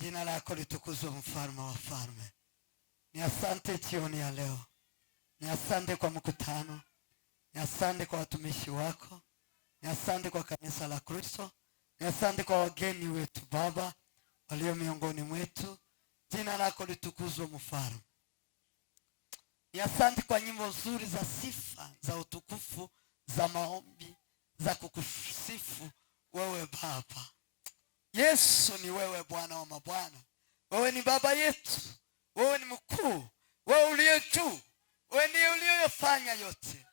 Jina lako litukuzwe, mfalme wa falme. Ni asante jioni ya leo. Ni asante kwa mkutano. Ni asante kwa watumishi wako. Ni asante kwa kanisa la Kristo. Ni asante kwa wageni wetu Baba walio miongoni mwetu. Jina lako litukuzwe, mfalme. Ni asante kwa nyimbo nzuri za sifa, za utukufu, za maombi, za kukusifu wewe Baba. Yesu ni wewe Bwana wa mabwana. Wewe ni Baba yetu. Wewe ni mkuu. Wewe uliye juu. Wewe ndiye uliyofanya yote.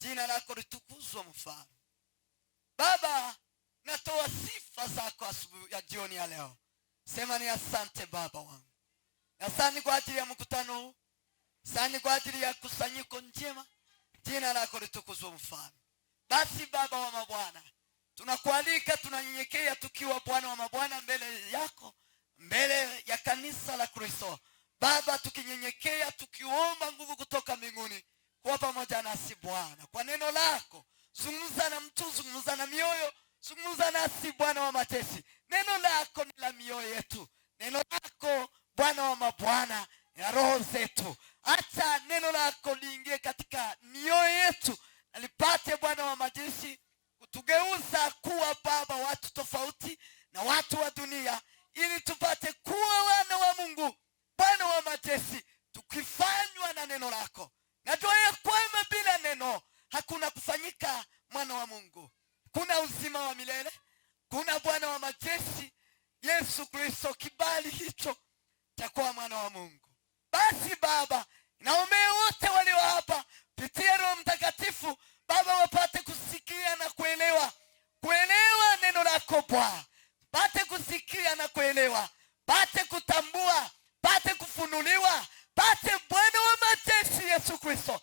Jina lako litukuzwe, mfalme. Baba, natoa sifa zako asubuhi ya jioni ya leo. Sema ni asante Baba wangu. Asante kwa ajili ya mkutano huu. Asante kwa ajili ya kusanyiko njema. Jina lako litukuzwe, mfalme. Basi Baba wa mabwana, tunakualika, tunanyenyekea tukiwa Bwana wa mabwana mbele yako, mbele ya kanisa la Kristo. Baba, tukinyenyekea, tukiomba nguvu kutoka mbinguni kuwa pamoja nasi Bwana. Kwa neno lako, zungumza na mtu, zungumza na mioyo, zungumza nasi Bwana wa majeshi. Neno lako ni la mioyo yetu. Neno lako Bwana wa mabwana ya roho zetu. Acha neno lako liingie katika mioyo yetu, alipate Bwana wa majeshi kutugeuza kuwa Baba watu tofauti na watu wa dunia, ili tupate kuwa wana wa Mungu Bwana wa majeshi, tukifanywa na neno lako. Najua ya kwamba bila neno hakuna kufanyika mwana wa Mungu. Kuna uzima wa milele. Kuna Bwana wa majeshi Yesu Kristo, kibali hicho cha kuwa mwana wa Mungu. Basi Baba, naombea wote walio hapa, pitia Roho Mtakatifu Baba, wapate kusikia na kuelewa neno lako Bwana. Pate kusikia na kuelewa, pate kutambua, pate kufunuliwa, pate Bwana wa majeshi Yesu Kristo.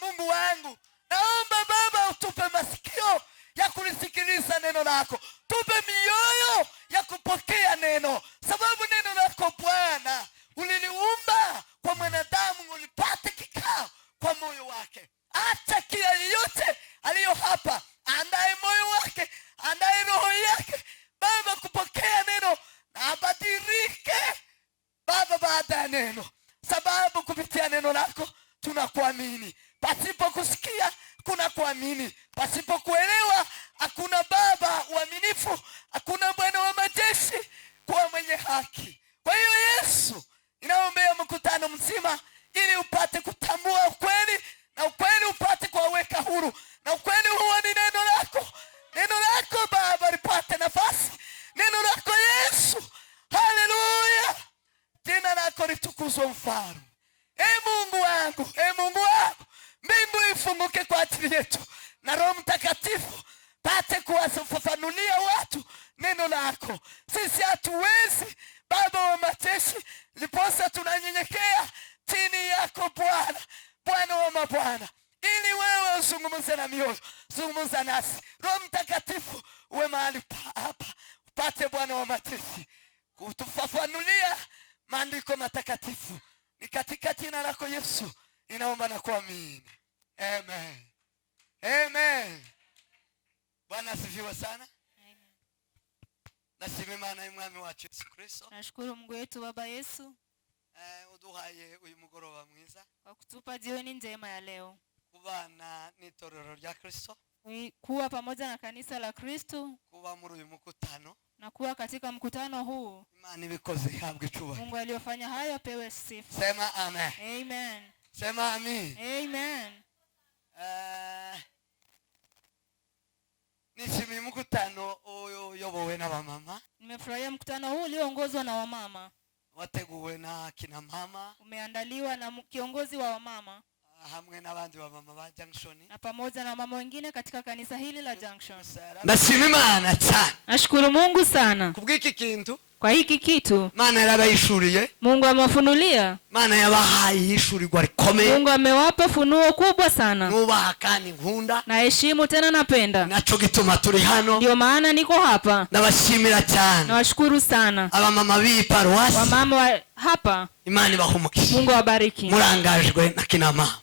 Mungu wangu, naomba Baba utupe masikio ya kulisikiliza neno lako. Tupe mioyo ya kupokea neno, sababu neno lako Bwana uliliumba kwa mwanadamu, ulipate kikao kwa moyo wake. Acha kila yote aliyo hapa andaye moyo wake, andaye roho yake Baba kupokea neno, na abadilike Baba baada ya neno, sababu kupitia neno lako tunakuamini. Pasipo kusikia kuna kuamini, pasipo kuelewa hakuna Baba uaminifu, hakuna Bwana wa majeshi kuwa mwenye haki. Kwa hiyo Yesu, ninaombea mkutano mzima ili upate kutambua ukweli, na ukweli upate kuwaweka huru, na ukweli huo ni neno lako. Neno lako Baba lipate nafasi. Neno lako Yesu. Haleluya. Jina lako litukuzwe, mfalme. Mungu wangu, Mungu wangu, mbingu ifunguke kwa ajili yetu, na Roho Mtakatifu pate kuwafafanulia watu neno lako. Sisi hatuwezi Baba wa majeshi, liposa tunanyenyekea chini yako Bwana, Bwana wa mabwana, ili wewe uzungumze na mioyo, zungumza nasi. Roho Mtakatifu uwe mahali hapa, upate Bwana wa majeshi kutufafanulia maandiko matakatifu. Ni katika jina lako Yesu ninaomba na kuamini. Amen. Amen. Bwana asifiwe sana. Amen. Nashimima na mwami wacu Yesu Kristo. Nashukuru Mungu wetu Baba Yesu uduhaye uyu mugoroba mwiza, kwa kutupa jioni njema ya leo, kubana n'itorero rya Kristo, kuwa pamoja na kanisa la Kristo, kuba muri uyu mkutano, na kuwa katika mkutano huu. Imani bikoze ihabwe icyubahiro. Mungu aliyofanya hayo apewe sifa. Sema amen. Amen. Sema amen. Amen. Nishimiye mkutano uyobowe na wamama. Nimefurahia mkutano huu ulioongozwa na wamama. Wateguwe na kina mama. Umeandaliwa na kiongozi wa wamama. Hamwe n'abandi wamama ba Junction. Na pamoja na mama wengine katika kanisa hili la Junction. Nashimira Imana cyane. Nashukuru Mungu sana kubw'iki kintu. Kwa hiki kitu Mana yarabayishuriye. Mungu amewafunulia. Mana yabahaye ishurirwa rikomeye. Mungu amewapa funuo kubwa sana. Nubaha kandi nkunda. Na heshimu tena napenda. Nacho gituma turi hano. Ndio maana niko hapa. Nabashimira cyane. Nawashukuru sana. Aba mama b'iparuwasi. Wamama wa hapa. Imani bahumukishe. Mungu awabariki. Murangajwe na kina mama.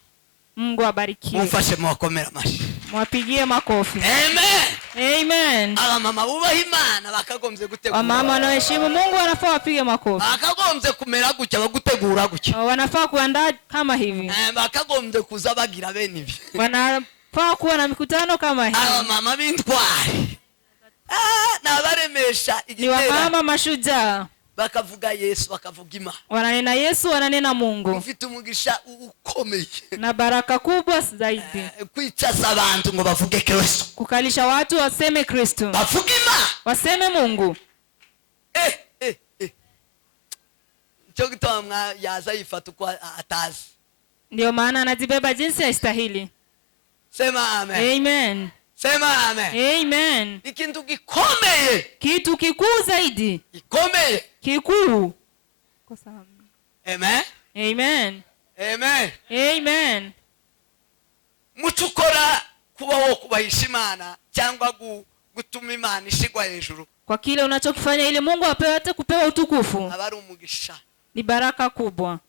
Mungu awabariki. Mumfashe mwakomera mashi. Mwapigie makofi. Amen. Amen. abamama bubaha Imana bakagombye gutegura. Wamama wanaoheshimu Mungu wanafaa wapige makofi. Bakagombye kumera gutya bagutegura gutya. Wanafaa kuandaa kama hivi. Bakagombye kuza bagira bene ibi. Wanafaa kuwa na mikutano kama hivi. Abamama b'intwari. Nabaremesha Ni igiterane. wamama mashujaa. Bakavuga Yesu, bakavuga Imana. Wananena Yesu, wananena Mungu. Ufite umugisha ukomeye. Na baraka kubwa zaidi. Kwicaza abantu ngo bavuge Kristo. Kukalisha watu waseme Kristo. Bavuge Imana. Waseme Mungu. Cyo gitwa yaza yifata uko atazi. Ndio maana anajibeba jinsi haistahili. Sema amen. Amen. Sema amen. Amen. Ni kitu gikomeye. Kitu kikuu zaidi. Gikomeye. Kikuu. Amen. Amen. Amen. Amen. Mutukora kubaho kubahisha Imana cyangwa gutuma Imana ishigwa hejuru. Kwa kile unachokifanya ili Mungu apewe hata kupewa utukufu. Abari umugisha. Ni baraka kubwa.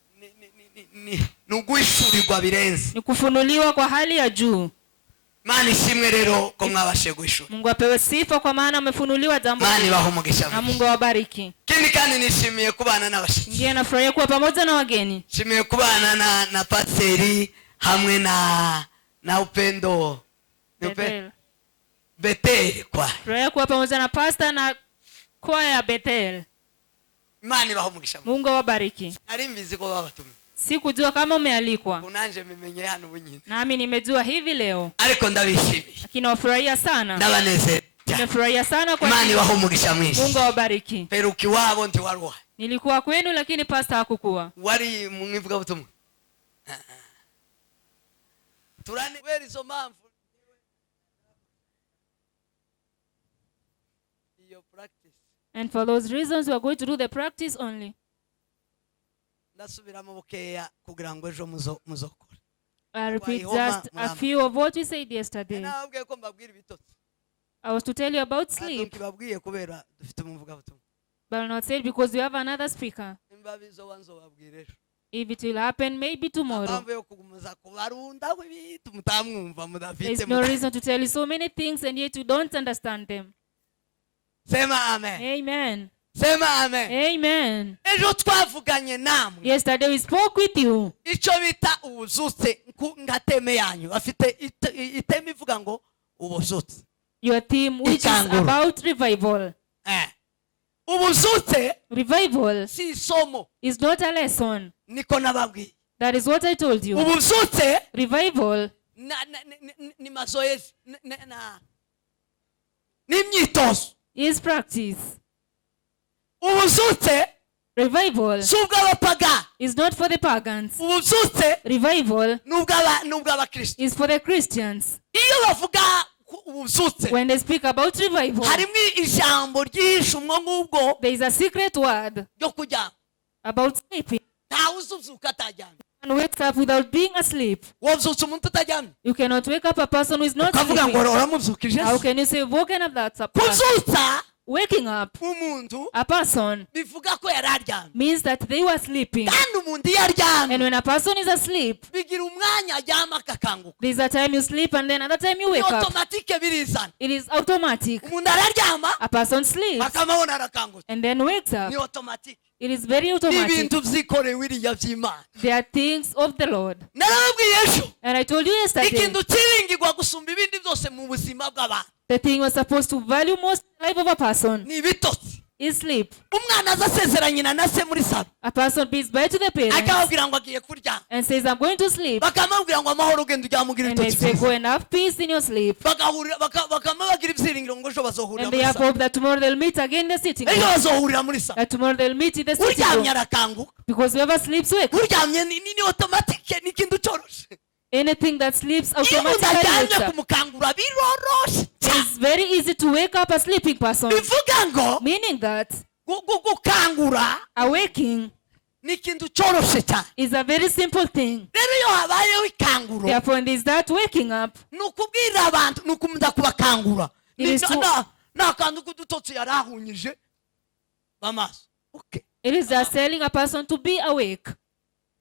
Ni uguhishurirwa birenze. Ni kufunuliwa kwa hali ya juu. Imana ishimwe rero ko mwabashe guhishura. Mungu apewe sifa kwa maana amefunuliwa jambo. Imana ibahe umugisha. Na Mungu awabariki. Kandi nishimiye kubana n'abashiki. Ndiye nafurahia kuwa pamoja na wageni. Nishimiye kubana na Paseri hamwe na Upendo. Bethel kwa. Furahia kuwa pamoja na pastor na kwaya ya Bethel. Imana ibahe umugisha. Mungu awabariki. Ari mbizi ko babatumye. Sikujua kama umealikwa. Unanje mimenye hano bunyine. Nami nimejua hivi leo. Ariko ndabishimiye. Lakini wafurahia sana. Ndabanezera. Nimefurahia sana kwa Imana ibahe umugisha mwinshi. Mungu awabariki. Peruki wabo ndi waruha. Nilikuwa kwenu lakini pastor hakukuwa. Wari mwivuga butumwa. Turani weri zo mpamvu. Your practice. And for those reasons we are going to do the practice only. Ndasubiramo bukeya kugira ngo ejo muzokora. I repeat just a few of what we said yesterday. Nababwiye ko mbabwira ibitotsi. I was to tell you about sleep. Kibabwiye kubera dufite umuvuga butumwa. But not said because we have another speaker. Imbabizo wanzo babwire ejo. If it will happen, maybe tomorrow. There's no reason to tell you so many things and yet you don't understand them. Sema amen. Amen. Sema amen. Amen. Ejo twavuganye namwe. Yesterday we spoke with you. Ico bita ubuzutse ngateme yanyu. Afite iteme ivuga ngo ubuzutse. Your theme which is about revival. Ubuzutse revival si somo. Is not a lesson. Niko nababwiye. That is what I told you. Ubuzutse revival ni mazoezi ni myitozo. Is practice. Ubuzutse revival is not for the pagans. Ubuzutse revival n'ubw'abakristo is for the Christians. Iyo bavuga ubuzutse, when they speak about revival, harimo ijambo ryishumwe ngubwo. There is a secret word ryo kujya about sleeping. Ntawe uzuzuka atajyana. And wakes up without being asleep. Wazutse umuntu utajyana. You cannot wake up a person who is not sleeping. Ukavuga ngo uramuzukije. How can you say woken up that person? Kuzutsa, waking up a person bivuga ko yararyamye, means that they were sleeping. Kandi umuntu yaryamye, and when a person is asleep, bigira umwanya aryama akakanguka. There is a time you sleep and then another time you wake up. Automatic birizana. It is automatic. Umuntu araryama, a person sleeps akamabona arakangutse, and then wakes up. Ni automatic. It is very automatic. Ibintu vyikorewe iriya vy'Imana. They are things of the Lord. Narababwiye ejo. And I told you yesterday. Ikintu kiringirwa gusumba ibindi byose mu buzima bw'abantu. The thing was supposed to value most in the life of a person. Ni bitotsi. Is sleep. Umwana azasezera nyina na se muri salo. A person bids by to the parents. Akababwira ngo agiye kuryama. And says I'm going to sleep. Bakamubwira ngo amahoro genda uryamugire ibitotsi. And they say go and have peace in your sleep. Bakamubwira ibyiringiro ngo ejo bazohurira muri salo. And they have hope that tomorrow they'll meet again in the sitting room. Ejo bazohurira muri salo. That tomorrow they'll meet in the sitting room. Uryamye arakanguka. Because whoever sleeps wakes. Uryamye ni automatic, ni kintu cyoroshe. Anything that sleeps automatically wakes up. Kumukangura biroroshe. It is very easy to wake up a sleeping person. Bivuga ngo, meaning that gukangura, awaking, ni kintu cyoroshe cyane. Is a very simple thing. Rero iyo habayeho ikanguro, therefore when there is that waking up, nukubwira abantu nukumunda kubakangura. Nakantu kudutotsi yarahunyije bamaso. Okay. It is just telling a person to be awake.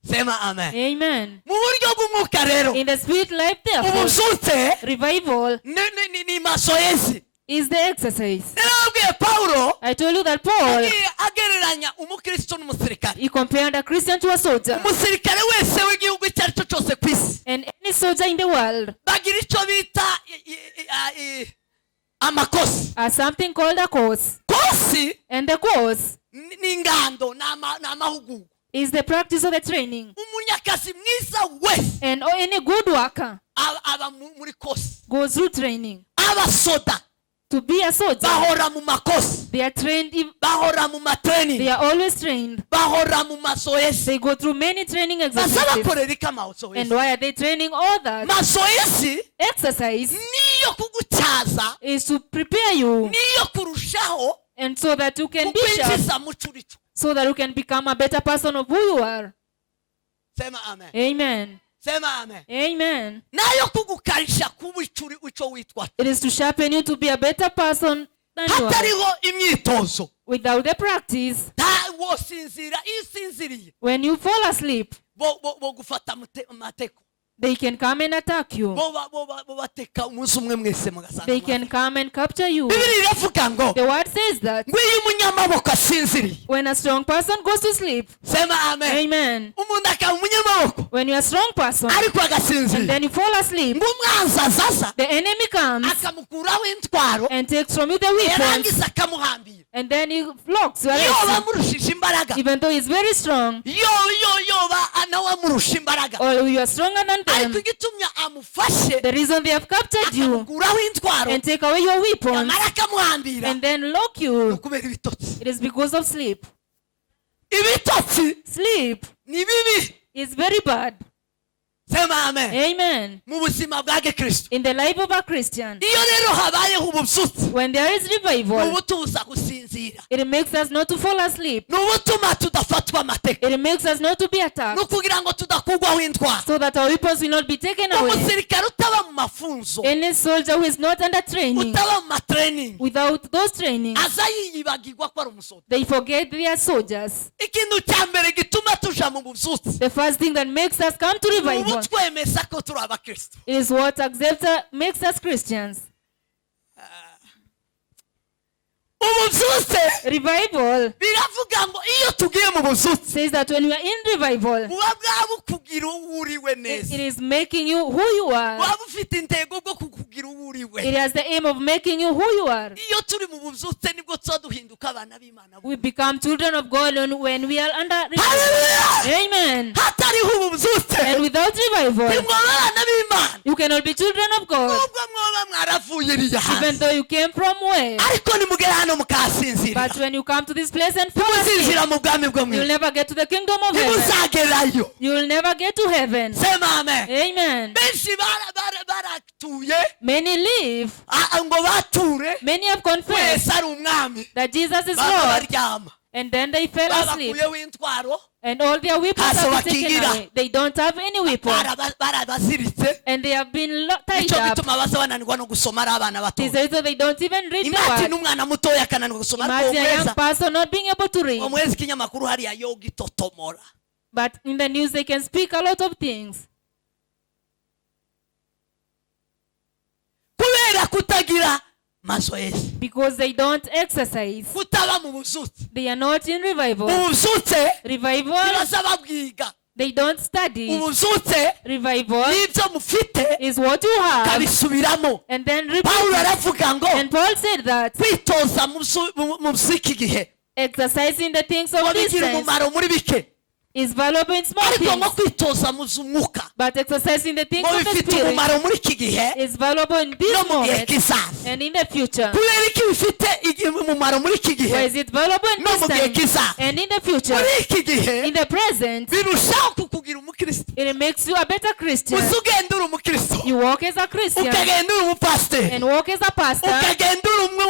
Sema amen. Amen. Mu buryo bw'umwuka rero, in the spirit life therefore, ubuzutse, revival, ni masoezi. is the exercise. Narabwiye Paulo I told you that Paul, agereranya umukristo n'umusirikare. he compared a Christian to a soldier. Umusirikare wese w'igihugu icyo ari cyo cyose ku isi And any soldier in the world bagira icyo bita amakosi. has something called a course. Kosi And the course ni ingando n'amahugurwa. is the practice of the training. Umunyakazi mwiza wese And any good worker aba muri kosi. goes through training. Abasoda To be a soldier, bahora mu makosi, they are trained, bahora mu matraining, they are always trained. bahora mu mazoezi. They go through many training exercises. Bazabakorera iki And amazoezi? why are they training all that? Mazoezi Exercise niyo kugutyaza, is to prepare you, niyo kurushaho and so that you can be sharp, kukwinjiza mu curico. so that you can become a better person of who you are. Sema amen. Amen. Sema amen. Amen. Nayo kugukarisha kuba ico witwa. It is to sharpen you to be a better person than you are. Hatariho imyitozo. Without the practice, Wosinzira, isinziriye. when you fall asleep, Bo gufata amateko. they can come and attack you. Bo bateka umunsi umwe mwese mugasanga. They can come and capture you. Bibiri iravuga ngo The word says that ngwiyo umunyamaboko asinziriye. when a strong person goes to sleep, Sema amen. amen. Umuntu akaba umunyamaboko When you're a strong person ariko and agasinziriye. then you fall asleep, Ngumwanzi azaza the enemy comes akamukuraho intwaro and takes from you the weapons, yarangiza akamuhambira. and then he locks you Iyo arrest you. bamurushije imbaraga. Even though he's very strong, Yo nawe amurusha imbaraga. or you are stronger than Ariko them, igitumye amufashe the reason they have captured you akamukuraho intwaro and take away your weapons yamara akamuhambira and then lock ni you, ukubera ibitotsi. it is because of sleep. Ibitotsi Sleep ni bibi. is very bad. Sema amen. Amen. Mu buzima bwa Gikristo In the life of a Christian, iyo rero habayeho ububyutse when there is ni revival, ubutuza gusinzira, it makes us not to fall asleep. ni ubutuma tudafatwa amateka, It makes us not to be ni attacked, ukugira ngo tudakugwaho intwaro. so that our weapons will not be taken away. Umusirikare utaba mu mafunzo, Any soldier who is not under training, utaba mu matraining, without those trainings, aza yiyibagirwa ko ari umusoda. they forget they are soldiers. Ikintu cya mbere gituma tuja mu bubyutse The first thing that makes us come to ni revival ubutwemeza ko turi abakristo. is what makes us Christians. Ububyutse Revival biravuga ngo iyo tugiye mu bubyutse says that when you are in revival, buba bwabukugira uwo uriwe it neza, is making you who you are. buba bufite intego bwo kukugira uwo uriwe. It has the aim of making you who you are. Iyo turi mu bubyutse nibwo tuba duhinduka abana b'Imana. We become children of God when we are under revival. Hallelujah! Amen. Hatariho ububyutse And without revival, ntimwaba abana b'Imana, you cannot be children of God, nubwo mwoba mwaravuye iriya even hanze, though you came from where. ariko nimugera hano mukasinzira, But when you come to this place and fall asleep, ntimuzinjira mu bwami bwo mu you'll ijuru, never get to the kingdom of heaven. ntimuzagerayo. You'll never get to heaven. Sema amen. Amen. Benshi baratuye Many live, ngo bature many have confessed wese ari umwami, that Jesus is baba Lord, baryama, and then they fell asleep, babakuyeho intwaro, and all their weapons Ntazo have been taken bakigira. away. They don't have any weapon, barabaziritse, and they have been tied nicyo up. gituma baza bananirwa no gusoma ari abana bato. This is so they don't even read the Imagine word. umwana mutoya akananirwa gusoma, ariko Imagine a young umweza person not being able to read, umwezi ikinyamakuru hariya yo gitotomora. but in the news they can speak a lot of things. Kubera kutagira mazoezi, Because they don't exercise. kutaba mu bubyutse. They are not in revival. Ububyutse Revival, ntibaza babwiga. they don't study. Ububyutse Revival n'ibyo mufite is what you have, kabisubiramo. and then repeat Pawulo it. aravuga ngo And Paul said that kwitoza mu by'iki gihe exercising the things ngo of this bigira sense umumaro muri bike, is valuable in small ariko nko things, kwitoza mu by'umwuka but exercising the things ngo of the bifite spirit umumaro muri iki gihe is valuable in no this mu gihe moment kizaza. and in the future. Kubera iki bifite umumaro muri iki gihe Why is it valuable in no this mu gihe time kizaza? and in the future? Muri iki gihe In the present, birushaho kukugira umukristo. it makes you a better Christian. Uzi ugenda uri umukristo, You walk as a Christian ukagenda uri umupasiteri, and walk as a pastor ukagenda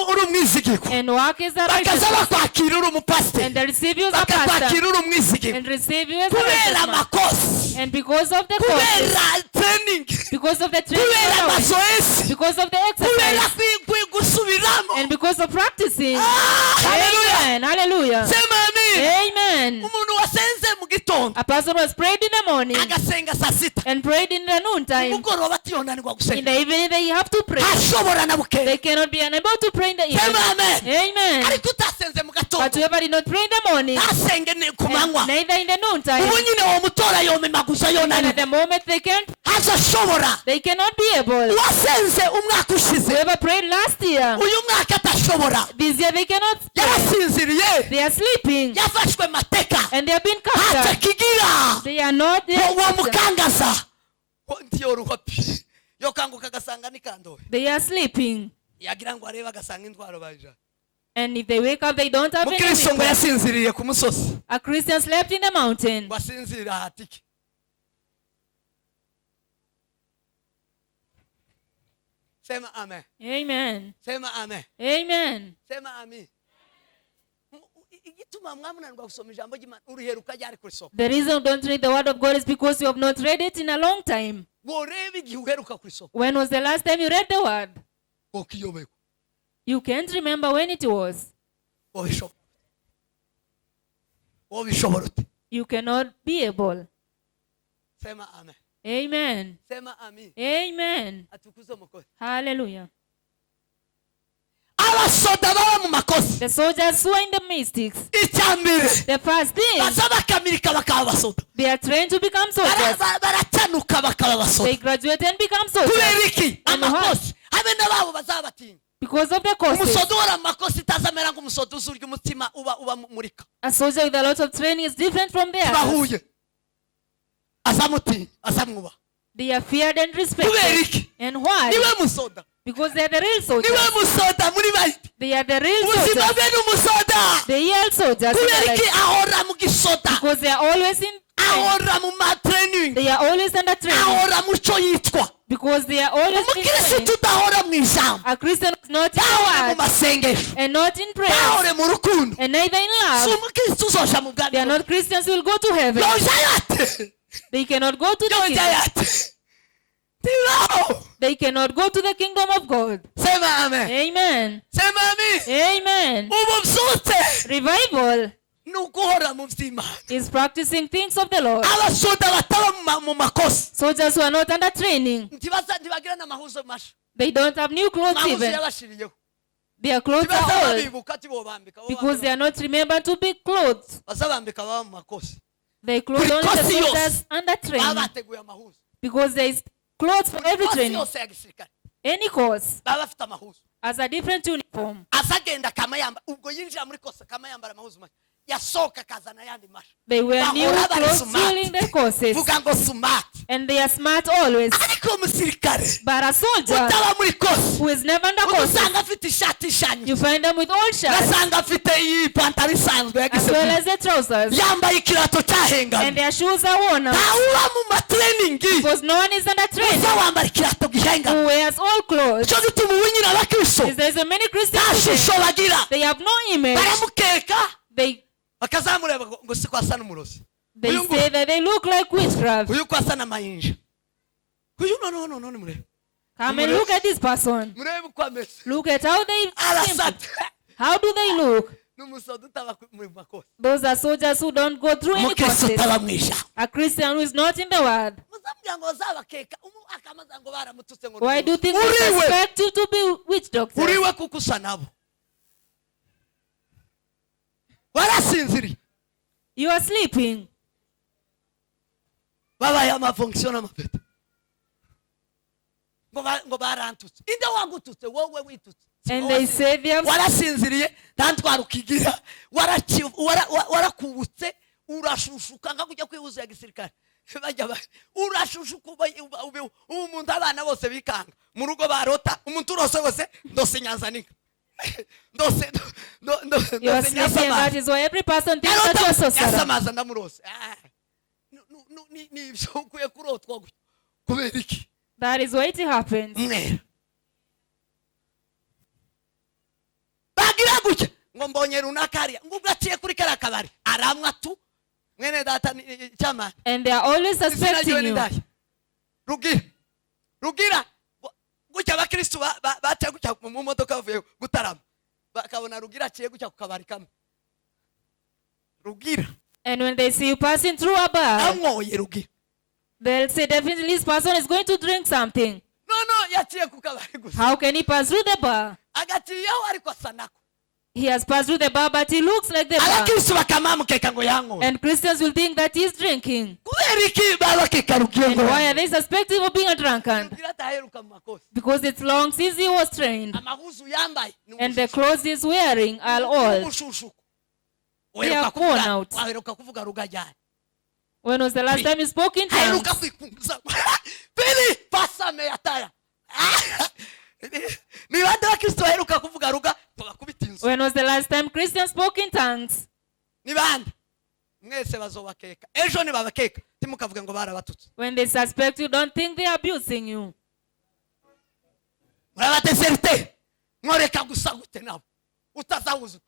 uri umwizigirwa, and walk as a bakaza righteous, bakwakira uri and umupasiteri, they receive you as a pastor bakakwakira uri umwizigirwa, and receive you as a kubera righteous man. amakosi, And because of the courses, kubera training, because of the training, kubera allowance, amazoezi, because of the kubera exercise, gusubiramo. and because of practicing. Hallelujah. Amen. Hallelujah. Sema amen. Amen. Umuntu wasenze mu gitondo gitondo A person was prayed in the morning agasenga saa sita and prayed in the noontime. umugoroba atiyonanirwa In gusenga the evening they have to pray. ashobora na bukeye They cannot be unable to pray in the evening. sema amen Amen. ariko utasenze mu But gatondo whoever did not pray in the morning, ntasenge ku manywa neither in the noontime, ubu nyine uwo mutora yomemaguza and at yonanirwa the moment they azashobora cannot be able. wasenze umwaka ushize Whoever prayed last year, uyu mwaka atashobora this year they cannot pray. yarasinziriye They are sleeping yafashwe mateka and they have been ntacyo captured. kigira They are not uwo mukangaza ntiyoroha pi yokanguka agasanga nikandoye They are sleeping. yagira ngo arebe agasanga intwaro baja And if they wake up, they don't have any mukristo ngo weapon. yasinziriye ku musozi A Christian slept in the mountain. wasinzirira hatiki sema amen Amen. sema amen Amen. sema amen igituma mwamunanirwa gusoma ijambo ry'Imana uruheruka ryari kurisoma The reason you don't read the word of God is because you have not read it in a long time. worebe igihe uheruka kurisoma When was the last time you read the word? ukiyobeka You can't remember when it was. wobishobora ute You cannot be able. sema amen Amen. sema amen Amen. atukuze umukozi Hallelujah. abasoda baba mu makosi The soldiers who are in the mystics, icyambere the first thing, baza bakamirika bakaba abasoda they are trained to become soldiers. baratanuka bakaba abasoda They graduate and become kubera soldiers. iki And amakosi habe n'ababo bazabatinya Because of the courses. umusoda uhora mu makosi itazamera nk'umusoda uzurya umutima uba murika A soldier with a lot of training is different from the others. bahuye azamutinya azamwubaha They are feared and kubera respected. iki And why? niwe musoda Because they are the real niwe soldiers. musoda muri bayiti They are the real ubuzima soldiers. bwe ni umusoda The real soldiers. in kubera their iki life. ahora mu gisoda Because they are always in training. ahora mu matraining They are always under training. ahora mu cyo yitwa Because they are always in umukirisitu training. udahora mu ijambo A Christian is not in ahora mu the word masengesho and not in prayer ahora mu rukundo and neither in si love. umukirisitu uzoja mu bwami They are not Christians who will go to heaven. yojayo ate They cannot go to the yojayo kingdom. ate tibaho They cannot go to the kingdom of God. sema amen Amen. sema amen Amen. ububyutse Revival ni uguhora mu by'Imana is practicing things of the Lord. abasoda bataba mu makosa Soldiers who are not under training, ntibagira n'amahuzo masha they don't have new clothes amahuzo even. yabashiriyeho Their clothes ntibaza are old babibuka ati bobambika because they are not remembered to be clothed. bazabambika baba mu makosa They clothe only the Because he soldiers under baba training bateguye amahuzo because there is clothes for every kosi training. yose ya gisirikare Any course baba bafite amahuzo has a different uniform. azagenda akama yambara ubwo yinjira muri kosa akama yambara amahuzo masha yasohoka akazana ayandi masha They wear new bahora bari clothes smart during the courses vuga ngo smart and they are smart always. ariko umusirikare But a soldier utaba muri kosa who is never under courses, usanga afite ishati ishanye you find them with old shirts ugasanga afite iyi pantaro isanzwe ya as well gisirikare as the trousers, yambaye ikirato cyahengamye and their shoes are worn out ntawuba mu matreningi because no one is under training uza wambara ikirato gihengamye who wears old clothes. cyo gituma ubu nyine abakristo There's so many nta Christians today, shusho bagira they have no image. baramukeka They bakazamureba ngo si ko asa n'umurozi uyu say that they look like witchcraft. uyu ko asa n'amayinja uyu none murebe Come and look at this person. murebe uko ameze Look at how they seem. arasate How do they look? n'umusoda utaba mu makosa Those are soldiers who don't go through any umukristo courses. utaba mu ijambo A Christian who is not in the word. muzambwira ngo bazabakeka akamaza ngo baramututse ngo Why do you think they uriwe expect you to be witch doctors? uriwe kuko usa nabo warasinziriye You are sleeping. babaye amafonction n'amapeta ngo barantutse inde wagututse wowe witutse And they say they have warasinziriye ntantwara ukigira warakubutse urashushuka nka kujya kwihuza ya gisirikare bajya urashushuka ubu umuntu abana bose bikanga mu rugo barota umuntu urose wose ndose nyanzanika ndose you are sleeping, and that is why every person thinks that you are so sad. yasamaza ndamurose ni ibyo ukwiye kurotwa kubera iki That is why it happens. mwera bagira gutya ngo mbonye runaka hariya ngo ubwo aciye kuri kariya kabari aramwa tu mwene data cyamana And they are always suspecting you. rugira gutya abakristu baciye gutya mu modoka bavuye gutarama bakabona rugira aciye gutya ku kabari kamwe rugira And when they see you passing through a bar, amwoye rugi they'll say definitely this person is going to drink something. no yaciye ku kabari gusa How can he pass through the bar? agaciyeho ariko asa nako He has passed through the bar, but he looks like the bar. abakristo bakamamukeka ngo yanyoye And Christians will think that he's drinking. kubera iki baba kikarugiye And ngo why are they suspecting of being a drunkard? Ngira ataheruka mu makosa Because it's long since he was trained. amahuzu yambaye And the clothes he's wearing are old. umushushuko They are worn out. waheruka kuvuga rugajyana When was the last time you spoke in tongues? aheruka kwikunguza pili pasame yataya ni bande bakristo baheruka kuvuga ruga bakubita inzu When was the last time Christians spoke in tongues? ni bande mwese bazobakeka ejo nibabakeka timukavuge ngo barabatutse When they suspect you, don't think they're abusing you. murabateserite mworeka gusa gute nabo utazabuza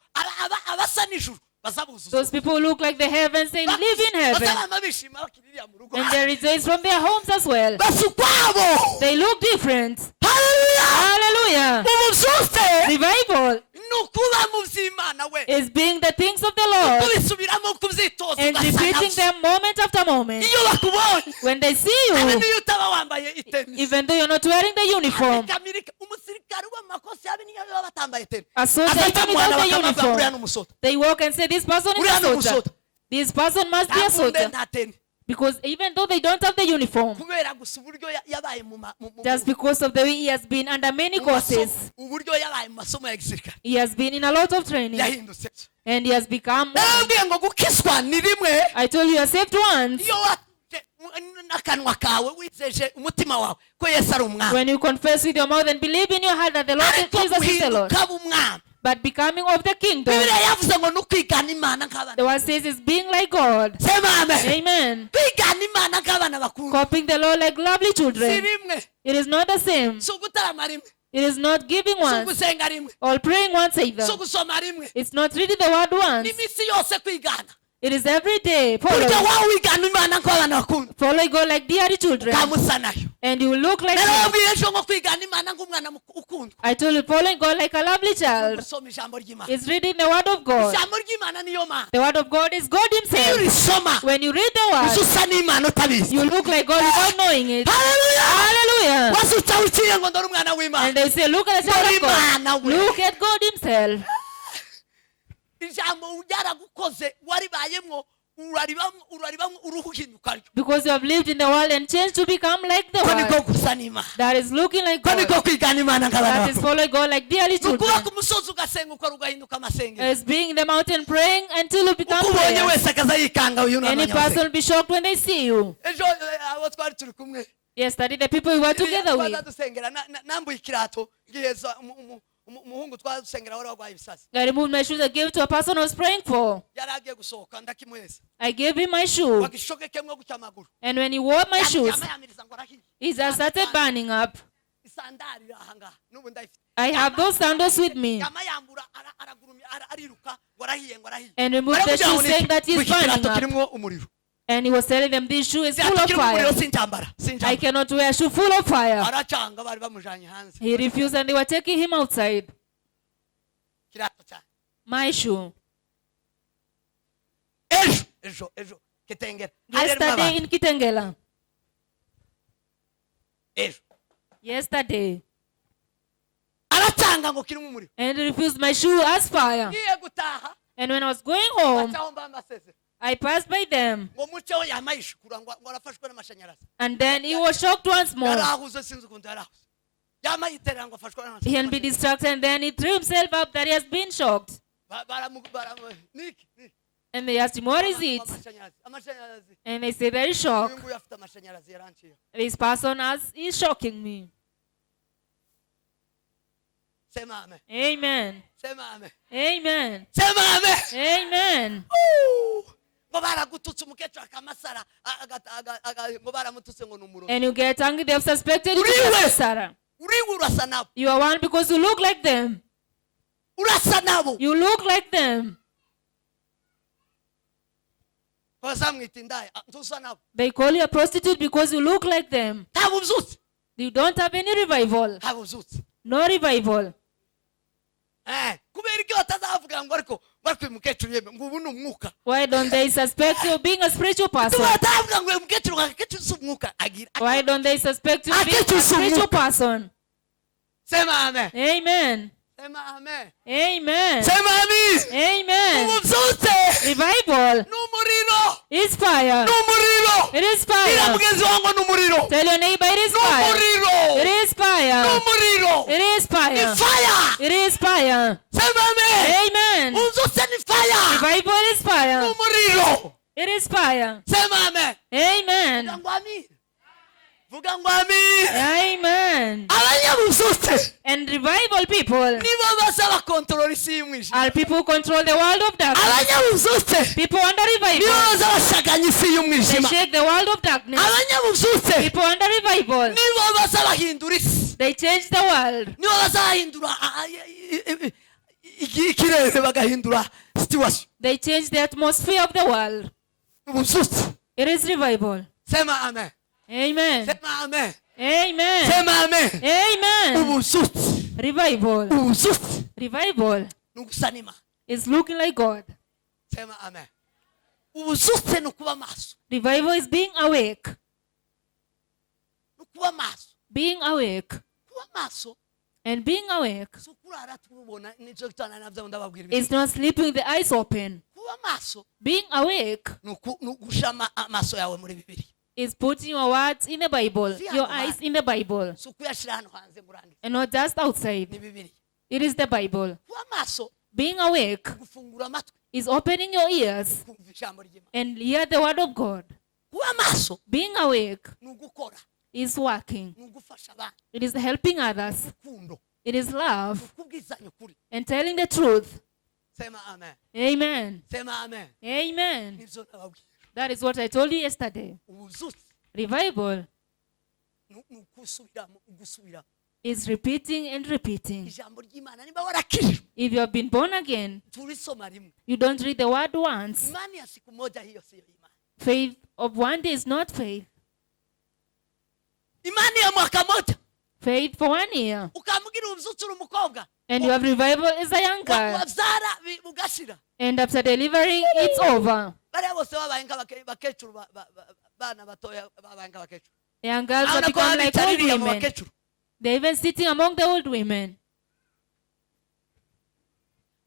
abasa nijuru bazabuza Those people who look like the heavens, they live in heaven. bazaba bishima bakiririya mu rugo And they rejoice from their homes as well. basukwabo They look different. haleluya Hallelujah. ububyutse Revival nukuba mu vy'Imana we is being the things of the Lord kubisubiramo kuvyitoza and repeating them moment after moment. iyo bakubonye When they see you, niyo utaba wambaye itennis even though you're not wearing the uniform, Amerika umusirikare w'amakosa yabi niyo baba batambaye tennis a soldier even without the uniform, n'umusota they walk and say, this person is uriya a soldier. n'umusota This person must be a soldier. nta tennis Because even though they don't have the uniform, kubera gusa uburyo yabaye mu just because of the way he has been under many courses, uburyo yabaye mu masomo ya gisirikare he has been in a lot of training, yahindutse and he has become one. nabwiye ngo gukizwa ni rimwe I told you, you are saved once iyo n'akanwa kawe wizeje umutima wawe ko Yesu ari umwami when you confess with your mouth and believe in your heart that the Lord ariko Jesus is the Lord. guhinduka umwami But becoming of the kingdom, bibiliya yavuze ngo nukwigana imana nk'abana the word says is being like God. sema amen Amen. kwigana imana nk'abana bakuru Copying the Lord like lovely si children. rimwe It is not the same. si ugutarama rimwe It is not giving si once ugusenga rimwe or praying once either. si ugusoma rimwe It's not reading the word once. n'iminsi yose kwigana It is every day. burya Follow. wawe wigana imana nk'abana bakuru Follow God like dear children. kamusa nayo And you look like rero him. wabwiye ejo ngo kwigana imana nk'umwana ukundwa I told you, following God like a lovely child gusoma ijambo ry'imana is reading the word of God. ijambo ry'imana niyo mana The word of God is God iyo himself. urisoma When you read the uza word, usa n'imana utabizi you look like God without knowing it. haleluya Hallelujah. wasuca uciye ngo ndore umwana w'imana And they say, look at the child of Imana God. we. Look at God himself. ijambo ryaragukoze waribayemwo uraribamwo uruhinduka ryo Because you have lived in the world and changed to become like the ko niko world. gusa n'imana That is looking like ko God. niko kwigana imana nk'abana That is bakuru following God like dearly ukuba children. ku musozi ugasenga ukora ugahinduka amasengero As being in the mountain praying until you become uko ubonye prayers. wese akaza yikanga uyu Any n'amanya person will be shocked when they see you. ejo abo twari turi kumwe Yesterday, the people we were together with, dusengera nambuye ikirato ngiheza umuhungu twasengera wari warwaye ibisazi I removed my shoes I gave to a person I was praying for. yari agiye gusohoka ndakimuheza I gave him my shoe. wagishokekemwo gutya amaguru And when he wore my shoes, yamayamiriza ngo arahiye he just started burning up. isandari iri aha ngaha n'ubu ndayifite I have those sandals with me. yamayambura aragurumya ariruka ngo arahiye ngo arahiye And removed the shoes saying that he's burning ikirato up. kirimo umuriro And he was telling them this shoe is full ikirato of kirimo umuriro fire. sinjambara I sinjambara cannot wear a shoe full of fire. aracanga bari bamujanye hanze He refused and they were taking him outside. kirato cyane My shoe. ejo kitengera Yesterday in Kitengela. ejo Yesterday. aracanga ngo kirimo umuriro And he refused my shoe as fire. ngiye gutaha And when I was going home, bacaho mba amasezero I passed by them. ngo muceho yamayishukura ngo arafashwe n'amashanyarazi And then he was shocked once more. yarahuze sinzi ukuntu yarahuze yamayiterera ngo afashwe He can be distracted and then he threw himself up that he has been shocked. niki And they asked him, what is it? amashanyarazi And they say, very shocked. uyu nguyu afite amashanyarazi yaranciye This person is shocking me. sema amen Amen. sema amen Amen. sema amen Amen. ngo baragututse umukecuru akamasara ngo baramututse ngo ni umurozi And you get angry, they have suspected you to be Uriwe. a Sarah. uriwe urasa nabo You are one because you look like them. urasa nabo You look like them. bazamwita indaya ntusa nabo They call you a prostitute because you look like them. ntabwo ubyutse You don't have any revival. ntabwo ubyutse No revival. kubera iki batazavuga ngo ariko bari umukecuru yeme ngo ubu ni umwuka. Why don't they suspect you being a spiritual person? Tubatabwa ngo umukecuru si umwuka agira. Why don't they suspect you being a spiritual person? Sema amen. Amen. Sema amen. Amen. Sema amen. Amen. Ububyutse Revival n'umuriro. is fire. N'umuriro. It is fire. Ira mugenzi wangu n'umuriro. Tell your neighbor it is fire. N'umuriro. It is fire. N'umuriro. It is fire. Fire. It is fire. Sema amen. Amen. Ububyutse ni fire. Revival is fire. N'umuriro. It is fire. Sema amen. Amen. Vuga ngo amen. Vuga ngo amen. Amen. Abanyabubyutse And revival people nibo basaba kontrol isi y'umwijima. are people who control the world of darkness. Abanyabubyutse People under nibo revival, baza bashaganya isi they y'umwijima. shake the world of darkness. Abanyabubyutse People under revival, nibo baza bahindura isi. they change the world. Nibo baza bahindura ikirere bagahindura situation. They change the atmosphere of the world. Ububyutse. It is revival. Sema amen. Amen. Sema amen. Amen. Sema amen. Amen. Ububyutse. Revival. Ububyutse. Revival Nugusa n'Imana. is looking like God. Sema amen. Ububyutse ni ukuba maso. Revival is being awake. Ni ukuba maso. Being awake. Kuba maso. And being awake Si ukurara tubona nicyo gitana nabyo ndababwira. is not sleeping with the eyes open. Kuba maso. Being awake Ni ugusha amaso yawe muri Bibiliya. is putting your words in the Bible, your eyes in the Bible, Si ukuyashira hano hanze murangiza. and not just outside. Ni Bibiliya. It is the Bible. Kuba maso. Being awake Gufungura amatwi. is opening your ears Kumva ijambo ry'Imana. and hear the word of God. Kuba maso. Being awake Ni ugukora. is working. Ni ugufasha abandi. It is helping others. Urukundo. It is love Kubwizanya ukuri. and telling the truth. Sema amen. Amen. Sema amen. Amen. Nibyo ndababwira. That is what I told you yesterday. Ububyutse. Revival Ni ukusubiramo. Ugusubiramo. is repeating and repeating. Ijambo ry'Imana niba warakijijwe. If you have been born again, Tulisoma rimwe. you don't read the word once. Imani ya siku moja hiyo siyo imani. Faith of one day is not faith. Imani ya mwaka moja. Faith for 1 year. Ukamubwira ububyutse uri umukobwa. And you have revival as a young girl. Wabyara ugashira. And after delivering, it's over. Bariya bose babaye nk'abakecuru bana batoya babaye nk'abakecuru. Young girls have Abona ko become like old babicaririye mu women. bakecuru. They're even sitting among the old women.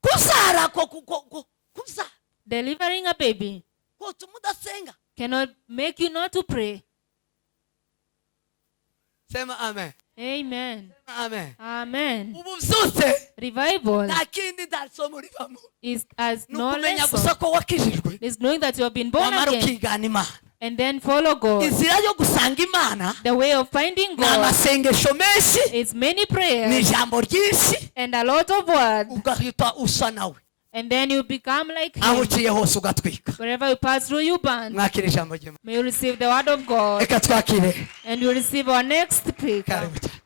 Kuzara kuzara. Delivering a baby Kutuma udasenga. cannot make you not to pray. Sema amen. Amen. Amen. Amen. Ububyutse Revival nta kindi nta somo rivamo. is as Ni no ukumenya lesson. gusa ko wakijijwe. It's knowing that you have been born Wamara again ukigana Imana. and then follow God. Inzira yo gusanga Imana The way of finding ni God amasengesho menshi, is many ni prayers ijambo ryinshi, and a lot of words. ugahita usa nawe. And then you become like Aho him. uciye hose ugatwika. Wherever you pass through, you burn. Mwakira ijambo ry'Imana. May you receive the word of God. Reka twakire. And you receive our next speaker. Karibu cyane.